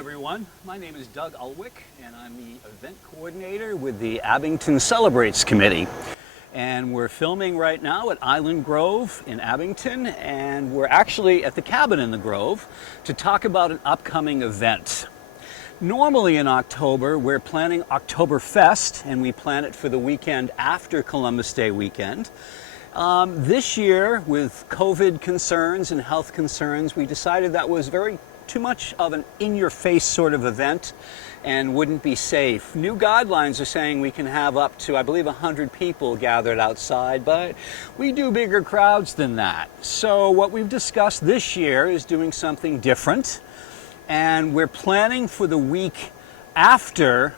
everyone. My name is Doug Ulwick, and I'm the event coordinator with the Abington Celebrates Committee. And we're filming right now at Island Grove in Abington, and we're actually at the cabin in the Grove to talk about an upcoming event. Normally in October, we're planning Oktoberfest, and we plan it for the weekend after Columbus Day weekend. This year, with COVID concerns and health concerns, we decided that was too much of an in-your-face sort of event and wouldn't be safe. New guidelines are saying we can have up to, I believe, 100 people gathered outside, but we do bigger crowds than that. So what we've discussed this year is doing something different, and we're planning for the week after,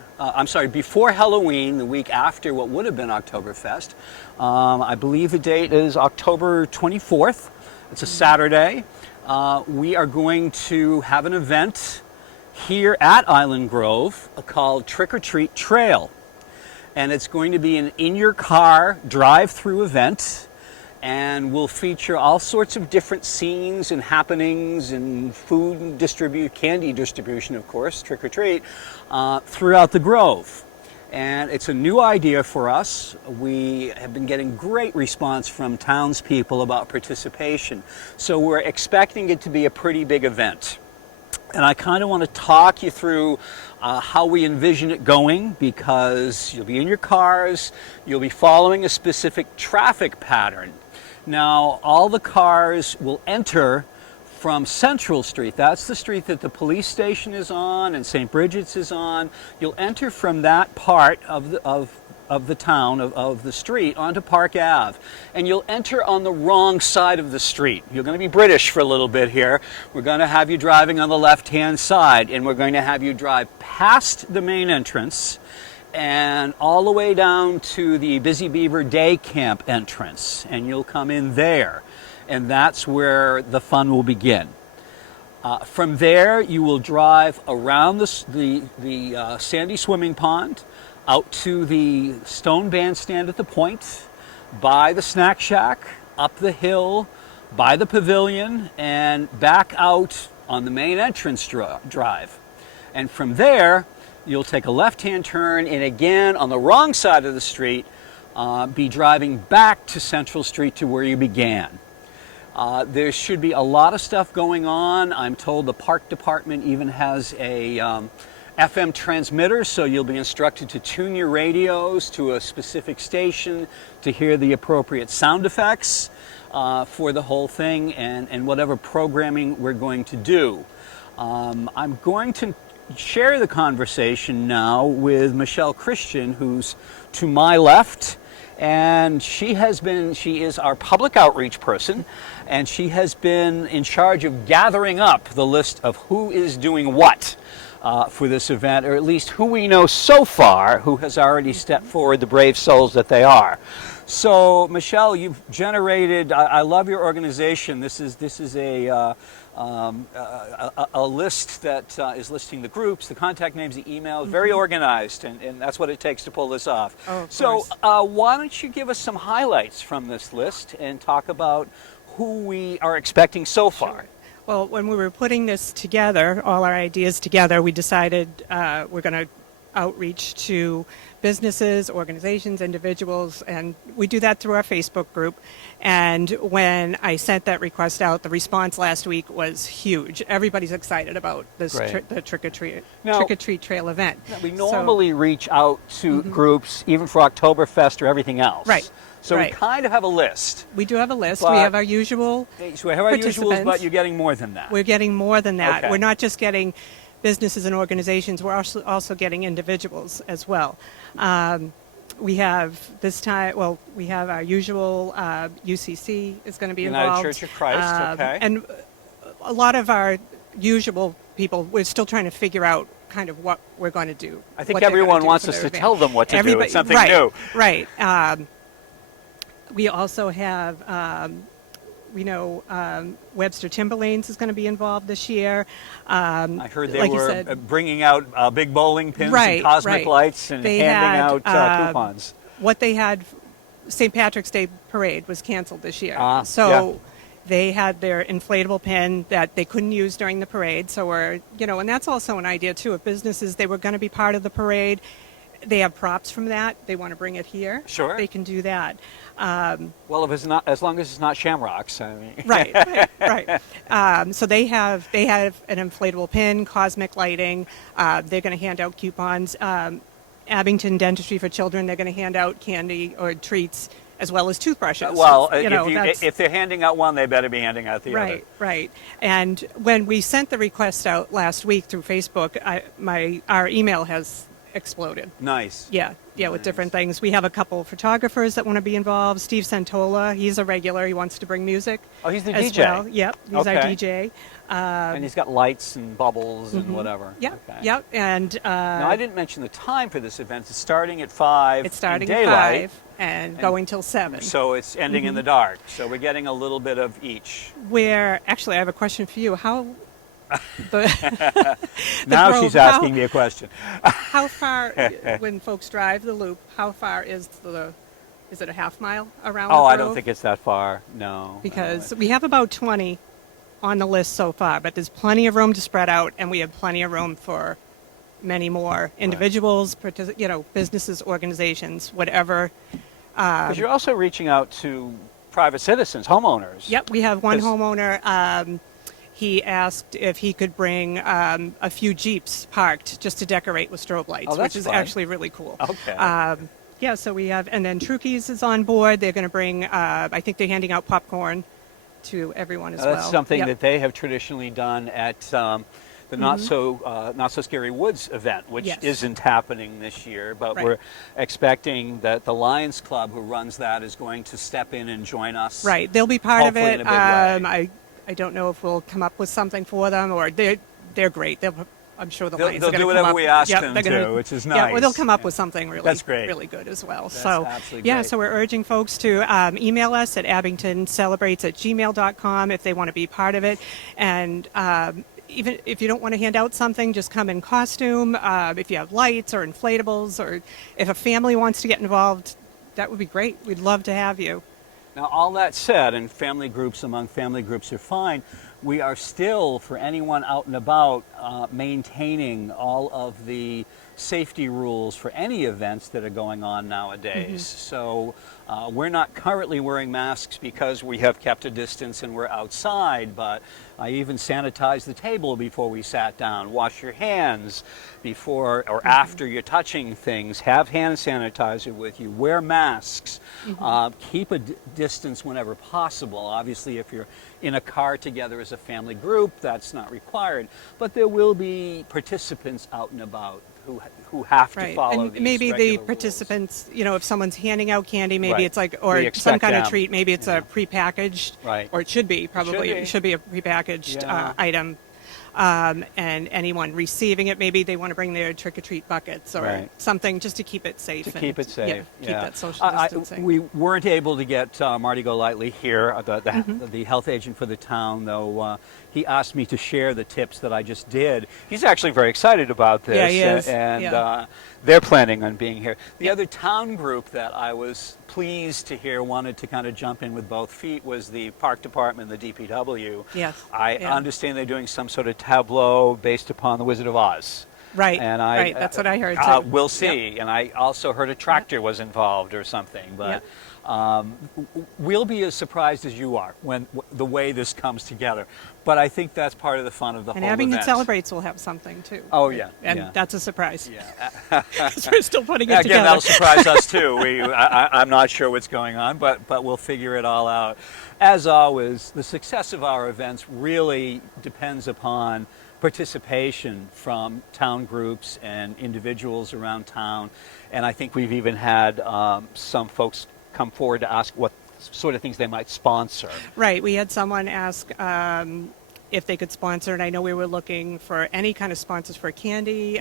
before Halloween, the week after what would have been Oktoberfest. I believe the date is October 24th. It's a Saturday. We are going to have an event here at Island Grove called Trick or Treat Trail. And it's going to be an in-your-car drive-through event, and will feature all sorts of different scenes and happenings and food candy distribution, of course, trick or treat, throughout the Grove. And it's a new idea for us. We have been getting great response from townspeople about participation. So we're expecting it to be a pretty big event. And I kind of want to talk you through how we envision it going, because you'll be in your cars, you'll be following a specific traffic pattern. Now, all the cars will enter from Central Street. That's the street that the police station is on and St. Bridget's is on. You'll enter from that part of the town, of the street, onto Park Ave. And you'll enter on the wrong side of the street. You're going to be British for a little bit here. We're going to have you driving on the left-hand side, and we're going to have you drive past the main entrance and all the way down to the Busy Beaver Day Camp entrance, and you'll come in there. And that's where the fun will begin. From there, you will drive around the sandy swimming pond, out to the stone bandstand at the point, by the snack shack, up the hill, by the pavilion, and back out on the main entrance drive. And from there, you'll take a left-hand turn, and again, on the wrong side of the street, be driving back to Central Street to where you began. There should be a lot of stuff going on. I'm told the park department even has a FM transmitter, so you'll be instructed to tune your radios to a specific station to hear the appropriate sound effects for the whole thing, and whatever programming we're going to do. I'm going to share the conversation now with Michelle Christian, who's to my left. And she is our public outreach person, and she has been in charge of gathering up the list of who is doing what for this event, or at least who we know so far who has already stepped forward, the brave souls that they are. So, Michelle, you've generated, I love your organization. This is a list that is listing the groups, the contact names, the emails, very organized, and that's what it takes to pull this off. Oh, so why don't you give us some highlights from this list and talk about who we are expecting so far? Sure. Well, when we were putting this together, all our ideas together, we decided we're going to outreach to businesses, organizations, individuals, and we do that through our Facebook group. And when I sent that request out, the response last week was huge. Everybody's excited about this the Trick or Treat Trail event. We normally reach out to groups, even for Oktoberfest or everything else. Right. So we kind of have a list. We do have a list. We have our usual usuals, but you're getting more than that. We're getting more than that. Okay. We're not just getting businesses and organizations, we're also getting individuals as well. We have this time, we have our usual UCC is going to be involved. United Church of Christ, okay. And a lot of our usual people, we're still trying to figure out kind of what we're going to do. I think everyone wants us to tell them what to do. It's something new. Right. We also have we know Webster Timberlanes is going to be involved this year. I heard they were bringing out big bowling pins and cosmic lights and handing out coupons. What they had, St. Patrick's Day Parade was canceled this year. They had their inflatable pin that they couldn't use during the parade. So and that's also an idea too. If businesses, they were going to be part of the parade, they have props from that. They want to bring it here. Sure. They can do that. Well, if it's not, as long as it's not shamrocks. I mean. Right. So they have an inflatable pin, cosmic lighting. They're going to hand out coupons. Abington Dentistry for Children, they're going to hand out candy or treats as well as toothbrushes. Well, if they're handing out one, they better be handing out the other. Right. And when we sent the request out last week through Facebook, our email has exploded. Nice. Yeah, with different things. We have a couple photographers that want to be involved. Steve Santola, he's a regular. He wants to bring music. Oh, he's the as DJ. Well. Yep, he's our DJ. And he's got lights and bubbles and whatever. Yep. And now, I didn't mention the time for this event. It's starting at 5. It's starting in at daylight, 5 and going till 7. So it's ending in the dark. So we're getting a little bit of each. Actually, I have a question for you. Now she's asking me a question. How far, when folks drive the loop, how far is it a half mile around the Oh, grove? I don't think it's that far, no. Because we have about 20 on the list so far, but there's plenty of room to spread out, and we have plenty of room for many more individuals, businesses, organizations, whatever. Because you're also reaching out to private citizens, homeowners. Yep, we have one homeowner. He asked if he could bring a few Jeeps parked just to decorate with strobe lights, which is actually really cool. Okay. So we have, and then Trukey's is on board. They're going to bring, I think they're handing out popcorn to everyone as well. That's something that they have traditionally done at the Not So Scary Woods event, which isn't happening this year, but we're expecting that the Lions Club, who runs that, is going to step in and join us. Right, they'll be part of it. In a big way. I don't know if we'll come up with something for them, or they're great. I'm sure the Lions they'll are do whatever we ask them to, which is nice. Yeah, or they'll come up with something That's great. really good as well. That's absolutely great. So we're urging folks to email us at abingtoncelebrates@gmail.com if they want to be part of it. And even if you don't want to hand out something, just come in costume. If you have lights or inflatables, or if a family wants to get involved, that would be great. We'd love to have you. Now, all that said, and among family groups are fine, we are still, for anyone out and about, maintaining all of the safety rules for any events that are going on nowadays. So we're not currently wearing masks because we have kept a distance and we're outside, but I even sanitized the table before we sat down. Wash your hands before or after you're touching things. Have hand sanitizer with you. Wear masks. Keep a distance whenever possible. Obviously, if you're in a car together as a family group, that's not required. But there will be participants out and about who have to follow and these maybe regular the rules. participants, if someone's handing out candy, maybe it's like, or We some kind expect of treat, maybe it's a prepackaged, or it should be probably, it should be a prepackaged item. And anyone receiving it, maybe they want to bring their trick-or-treat buckets or something just to keep it safe. Keep it safe. Keep that social distancing. We weren't able to get Marty Golightly here, the health agent for the town, though he asked me to share the tips that I just did. He's actually very excited about this. Yeah, he is. And they're planning on being here. The other town group that I was pleased to hear wanted to kind of jump in with both feet was the Park Department and the DPW. Yes. I understand they're doing some sort of tableau based upon The Wizard of Oz. Right, and that's what I heard too. We'll see. And I also heard a tractor was involved or something. But we'll be as surprised as you are when the way this comes together. But I think that's part of the fun of the whole event. And Abington Celebrates will have something too. Oh, yeah. And that's a surprise. Yeah. Because we're still putting it together. Again, that'll surprise us too. I'm not sure what's going on, but we'll figure it all out. As always, the success of our events really depends upon participation from town groups and individuals around town. And I think we've even had some folks come forward to ask what sort of things they might sponsor. Right. We had someone ask if they could sponsor, and I know we were looking for any kind of sponsors for candy,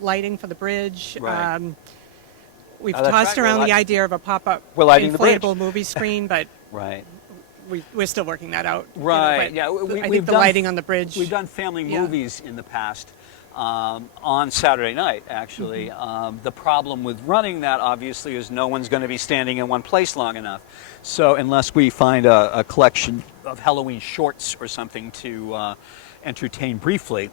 lighting for the bridge. Right. We've tossed around the idea of a pop-up inflatable movie screen, but we're still working that out. Right. I think the lighting on the bridge. We've done family movies in the past. on Saturday night, actually. The problem with running that, obviously, is no one's going to be standing in one place long enough. So unless we find a collection of Halloween shorts or something to entertain briefly,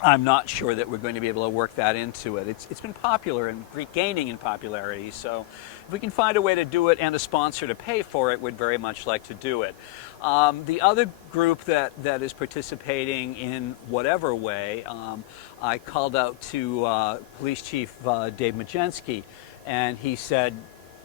I'm not sure that we're going to be able to work that into it. It's been popular and gaining in popularity, so if we can find a way to do it and a sponsor to pay for it, we'd very much like to do it. The other group that is participating in whatever way, I called out to Police Chief Dave Majensky, and he said,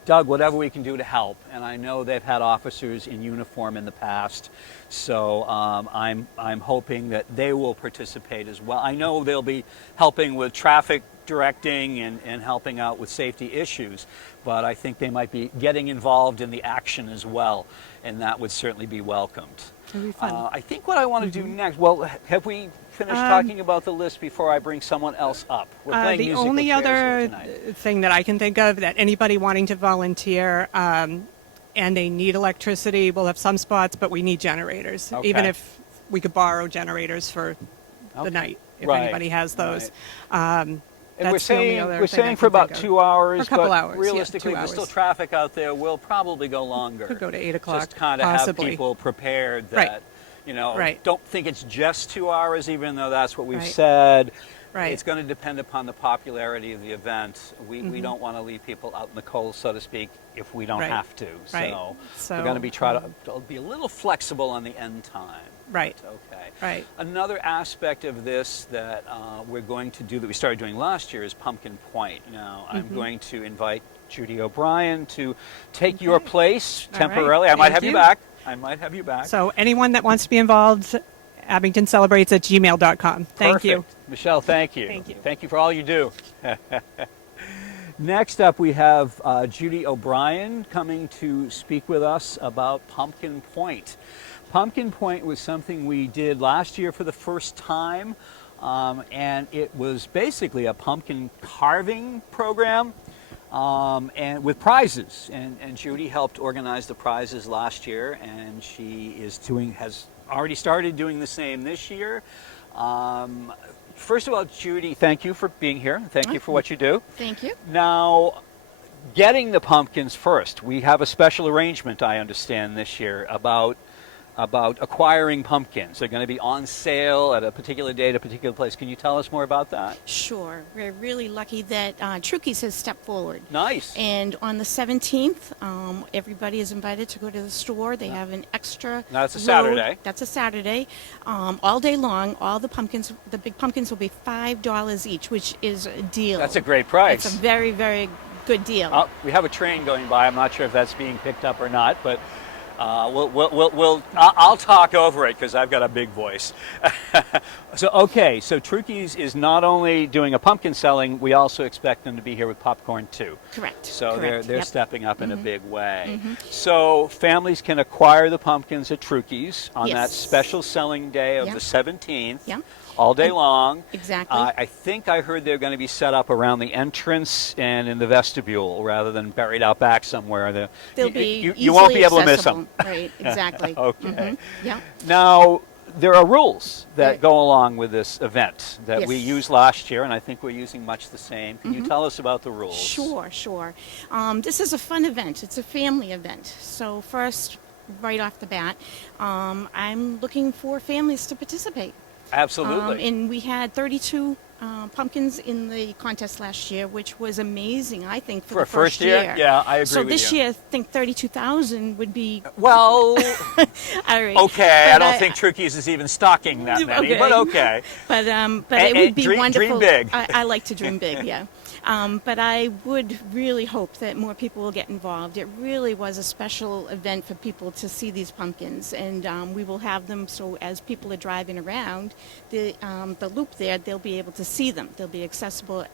Doug, whatever we can do to help. And I know they've had officers in uniform in the past, so I'm hoping that they will participate as well. I know they'll be helping with traffic directing and helping out with safety issues, but I think they might be getting involved in the action as well, and that would certainly be welcomed. It'll be fun. I think what I want to do next, well, have we finished talking about the list before I bring someone else up? We're playing The musical only chairs other here tonight. thing that I can think of that anybody wanting to volunteer and they need electricity, we'll have some spots, but we need generators. Okay. Even if we could borrow generators for the night, if Right. anybody has those. And That's the only other we're thing I saying can for about think of. 2 hours, For a couple but hours, yeah, realistically, 2 if there's still hours. traffic out there, we'll probably go longer. Could go to 8 o'clock, Just kind of have possibly. people prepared that, Right. Right. don't think it's just 2 hours, even though that's what we've Right. said. Right. It's going to depend upon the popularity of the event. We don't want to leave people out in the cold, so to speak, if we don't Right. have to. Right. So we're going to be try to be a little flexible on the end time. Right. Okay. Right. Another aspect of this that we're going to do that we started doing last year is Pumpkin Point. Now, I'm going to invite Judy O'Brien to take your place All right. temporarily. I might Thank have you you. back. I might have you back. So anyone that wants to be involved, abingtoncelebrates@gmail.com. Thank you. Perfect. Michelle, thank you. Thank you. Thank you for all you do. Next up, we have Judy O'Brien coming to speak with us about Pumpkin Point. Pumpkin Point was something we did last year for the first time, and it was basically a pumpkin carving program and with prizes. And Judy helped organize the prizes last year, and she has already started doing the same this year. First of all, Judy, thank you for being here. Thank you for what you do. Thank you. Now, getting the pumpkins first, we have a special arrangement, I understand, this year about acquiring pumpkins. They're going to be on sale at a particular date, a particular place. Can you tell us more about that? Sure. We're really lucky that Trukey's has stepped forward. Nice. And on the 17th, everybody is invited to go to the store. They have an extra. That's a load. Saturday. That's a Saturday. All day long, all the pumpkins, the big pumpkins will be $5 each, which is a deal. That's a great price. It's a very, very good deal. Oh, we have a train going by. I'm not sure if that's being picked up or not, but I'll talk over it because I've got a big voice. So Trukey's is not only doing a pumpkin selling, we also expect them to be here with popcorn too. Correct. So Correct. they're Yep. stepping up in a big way. So families can acquire the pumpkins at Trukey's on that Yes. special selling day of Yeah. the 17th. Yeah. All day long. Exactly. I think I heard they're going to be set up around the entrance and in the vestibule rather than buried out back somewhere. They'll be you won't be able easily to miss them. accessible. Right. Exactly. Okay. Yeah. Now, there are rules that Right. go along with this event that we Yes. used last year, and I think we're using much the same. Can you tell us about the rules? Sure, sure. This is a fun event. It's a family event. So first, right off the bat, I'm looking for families to participate. Absolutely. And we had 32 pumpkins in the contest last year, which was amazing, I think, for For the a first year? Yeah, I agree So with this you. year, I think 32,000 would be Well, all right. okay. I But don't think Trukey's is even stocking that many, Okay. but okay. But And- it would be dream wonderful. big. I like to dream big, yeah. But I would really hope that more people will get involved. It really was a special event for people to see these pumpkins, and we will have them so as people are driving around the loop there, they'll be able to see them. They'll be accessible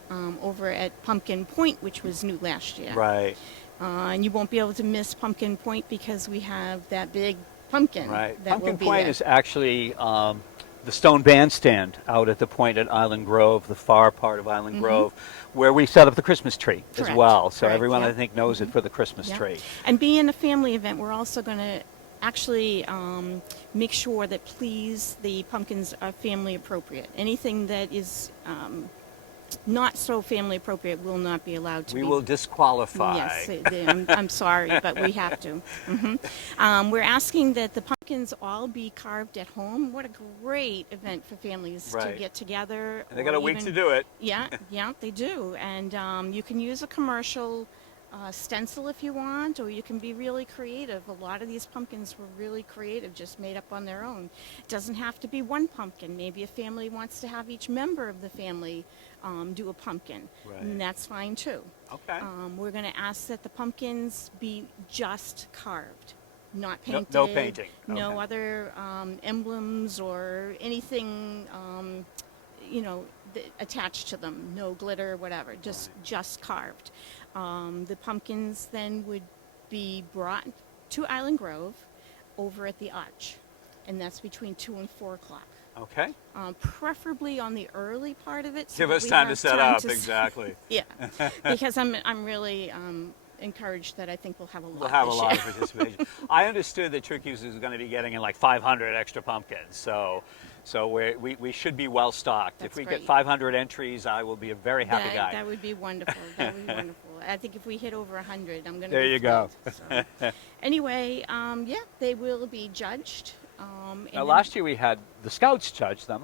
over at Pumpkin Point, which was new last year. Right. And you won't be able to miss Pumpkin Point because we have that big pumpkin. Right. That Pumpkin will be Point there. is actually the stone bandstand out at the point at Island Grove, the far part of Island Grove, where we set up the Christmas tree as Correct. well. So Correct, everyone, yeah. I think, knows it for the Christmas Yeah. tree. And being a family event, we're also going to actually make sure that, please, the pumpkins are family appropriate. Anything that is not so family appropriate will not be allowed to We be. will disqualify. Yes, I'm sorry, but we have to. We're asking that the pumpkins all be carved at home. What a great event for families to Right. get together. And they got or a week even- to do it. Yeah, they do. And you can use a commercial stencil if you want, or you can be really creative. A lot of these pumpkins were really creative, just made up on their own. It doesn't have to be one pumpkin. Maybe a family wants to have each member of the family do a pumpkin, Right. and that's fine too. Okay. We're going to ask that the pumpkins be just carved, not No- painted. no painting. No Okay. other emblems or anything, attached to them. No glitter, whatever. Just carved. The pumpkins then would be brought to Island Grove over at the Arch, and that's between 2 and 4 o'clock. Okay. Preferably on the early part of it. So Give that us we time to have set time up, to s- exactly. Yeah, because I'm really encouraged that I think we'll have a lot. We'll have a this lot year. of participation. I understood that Trick Users is going to be getting in like 500 extra pumpkins, so we should be well stocked. If That's we great. get 500 entries, I will be a very happy guy. That would be wonderful. That would be wonderful. I think if we hit over 100, I'm going to There be you go. thrilled. So. Anyway, they will be judged. Now, last year we had the Scouts judge them.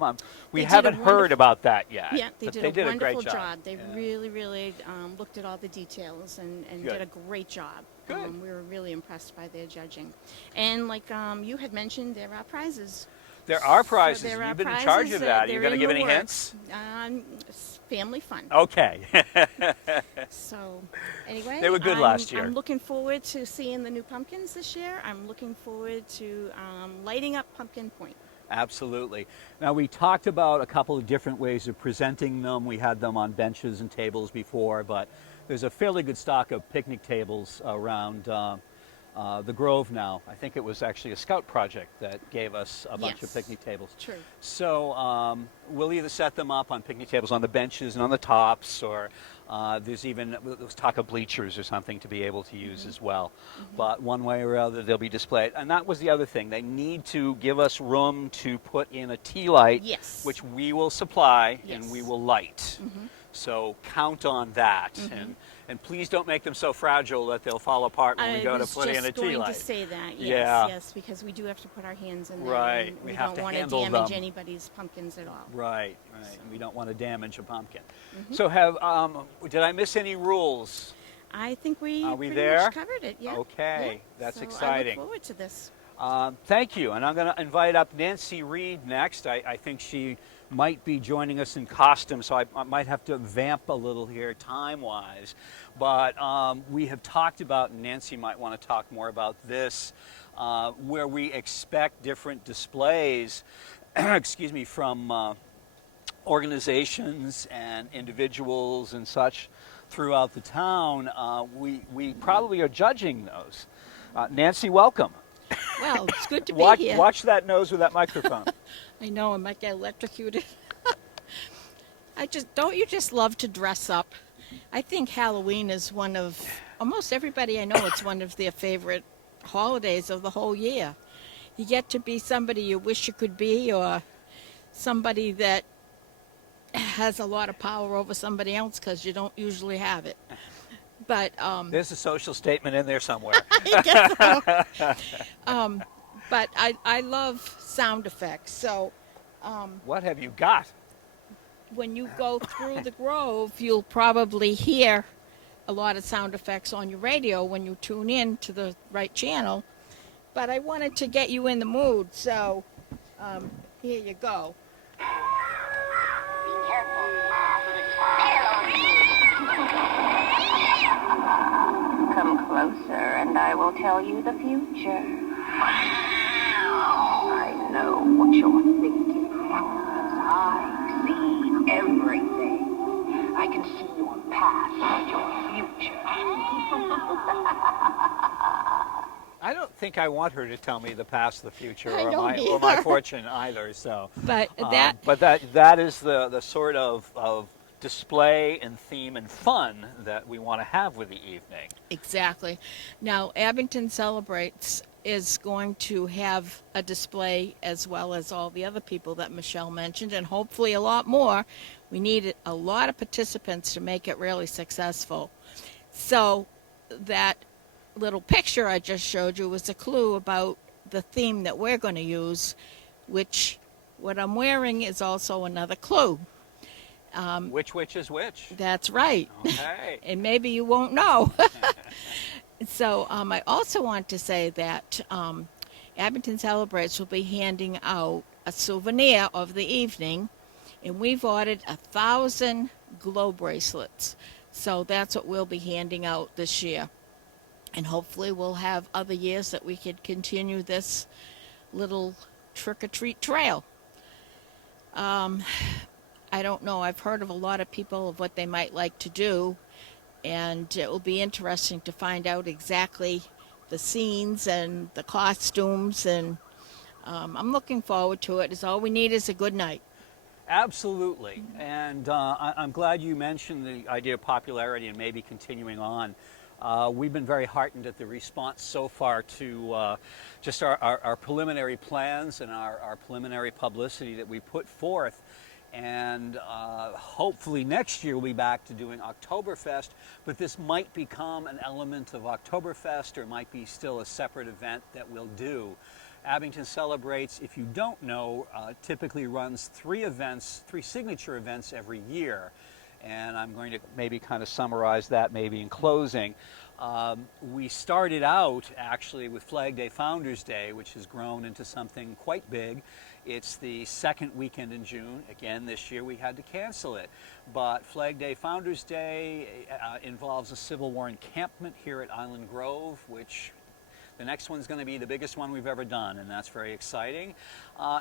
We They did a haven't heard wonderful- about that yet. Yeah, they but did they a did wonderful a great job. They Yeah. really looked at all the details and Good. did a great job. Good. We were really impressed by their judging. And like you had mentioned, there are prizes. There are So prizes. there are You've been in prizes, charge of that. Are you they're going to in give the any works. hints? It's family fun. Okay. So, anyway, They were good last year. I'm looking forward to seeing the new pumpkins this year. I'm looking forward to lighting up Pumpkin Point. Absolutely. Now, we talked about a couple of different ways of presenting them. We had them on benches and tables before, but there's a fairly good stock of picnic tables around the Grove now. I think it was actually a Scout project that gave us a bunch of Yes. picnic tables. True. So we'll either set them up on picnic tables on the benches and on the tops, or there's talk of bleachers or something to be able to use as well. But one way or other, they'll be displayed. And that was the other thing. They need to give us room to put in a tea light, Yes. which we will supply and Yes. we will light. So count on that. And please don't make them so fragile that they'll fall apart when we go to put in a tea I was just light. going to say that. Yes, Yeah. yes, because we do have to put our hands in there. Right. And We we have don't to want to handle damage them. anybody's pumpkins at all. Right, right. So. We don't want to damage a pumpkin. So did I miss any rules? I think we Are we pretty there? much covered it. Yeah. Okay, Yeah. that's So exciting. I look forward to this. Thank you. And I'm going to invite up Nancy Reed next. I think she might be joining us in costume, so I might have to vamp a little here time-wise. But we have talked about, and Nancy might want to talk more about this, where we expect different displays, excuse me, from organizations and individuals and such throughout the town. We probably are judging those. Nancy, welcome. Well, it's good to be Watch, here. watch that nose with that microphone. I know I might get electrocuted. Don't you just love to dress up? I think Halloween is one of almost everybody I know. It's one of their favorite holidays of the whole year. You get to be somebody you wish you could be, or somebody that has a lot of power over somebody else because you don't usually have it. But There's a social statement in there somewhere. I guess so. But I love sound effects. So What have you got? when you go through the Grove, you'll probably hear a lot of sound effects on your radio when you tune in to the right channel. But I wanted to get you in the mood, so here you go. Come closer and I will tell you the future. I know what you're thinking. I see everything. I can see your past and your future. I don't think I want her to tell me the past, the future, I or don't my either. fortune either. So, But that is the sort of display and theme and fun that we want to have with the evening. exactly. Now, Abington Celebrates is going to have a display as well as all the other people that Michelle mentioned, and hopefully a lot more. We need a lot of participants to make it really successful. So that little picture I just showed you was a clue about the theme that we're going to use, which what I'm wearing is also another clue. Which is which? That's right. Okay. And maybe you won't know. So I also want to say that Abington Celebrates will be handing out a souvenir of the evening, and we've ordered 1,000 glow bracelets. So that's what we'll be handing out this year. And hopefully we'll have other years that we could continue this little trick-or-treat trail. I don't know. I've heard of a lot of people of what they might like to do, and it will be interesting to find out exactly the scenes and the costumes, and I'm looking forward to it. All we need is a good night. Absolutely, and I'm glad you mentioned the idea of popularity and maybe continuing on. We've been very heartened at the response so far to just our preliminary plans and our preliminary publicity that we put forth. And hopefully next year we'll be back to doing Oktoberfest, but this might become an element of Oktoberfest, or it might be still a separate event that we'll do. Abington Celebrates, if you don't know, typically runs three signature events every year. And I'm going to maybe kind of summarize that maybe in closing. We started out actually with Flag Day Founders Day, which has grown into something quite big. It's the second weekend in June. Again, this year we had to cancel it. But Flag Day Founders Day involves a Civil War encampment here at Island Grove, which the next one's going to be the biggest one we've ever done, and that's very exciting.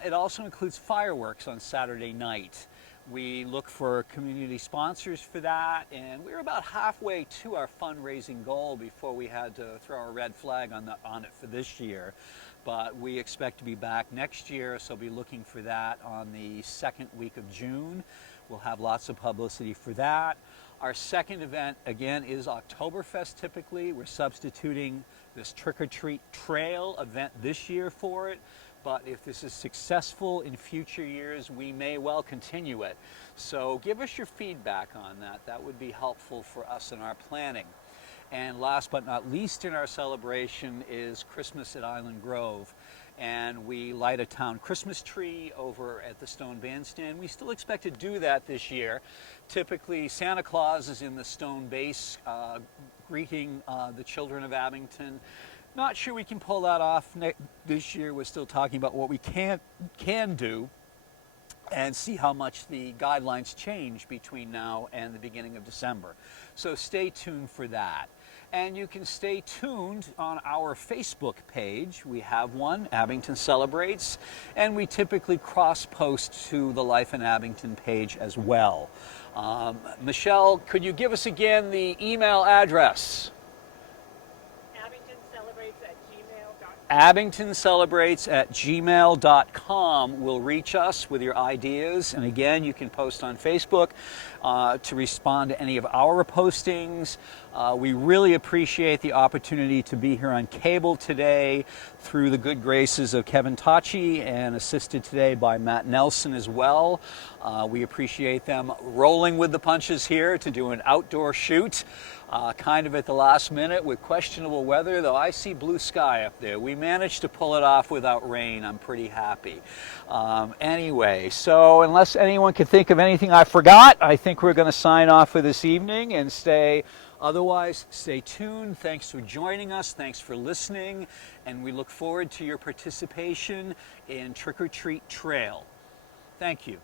It also includes fireworks on Saturday night. We look for community sponsors for that, and we were about halfway to our fundraising goal before we had to throw a red flag on it for this year. But we expect to be back next year, so be looking for that on the second week of June. We'll have lots of publicity for that. Our second event, again, is Oktoberfest typically. We're substituting this trick-or-treat trail event this year for it. But if this is successful in future years, we may well continue it. So give us your feedback on that. That would be helpful for us in our planning. And last but not least in our celebration is Christmas at Island Grove. And we light a town Christmas tree over at the Stone Bandstand. We still expect to do that this year. Typically, Santa Claus is in the stone base greeting the children of Abington. Not sure we can pull that off this year. We're still talking about what we can do and see how much the guidelines change between now and the beginning of December. So stay tuned for that. And you can stay tuned on our Facebook page. We have one, Abington Celebrates, and we typically cross-post to the Life in Abington page as well. Michelle, could you give us again the email address? abingtoncelebrates@gmail.com will reach us with your ideas, and again you can post on Facebook to respond to any of our postings. We really appreciate the opportunity to be here on cable today through the good graces of Kevin Tachi and assisted today by Matt Nelson as well. We appreciate them rolling with the punches here to do an outdoor shoot. Kind of at the last minute with questionable weather, though I see blue sky up there. We managed to pull it off without rain. I'm pretty happy. Anyway, so unless anyone can think of anything I forgot, I think we're going to sign off for this evening and stay tuned. Thanks for joining us. Thanks for listening. And we look forward to your participation in Trick or Treat Trail. Thank you.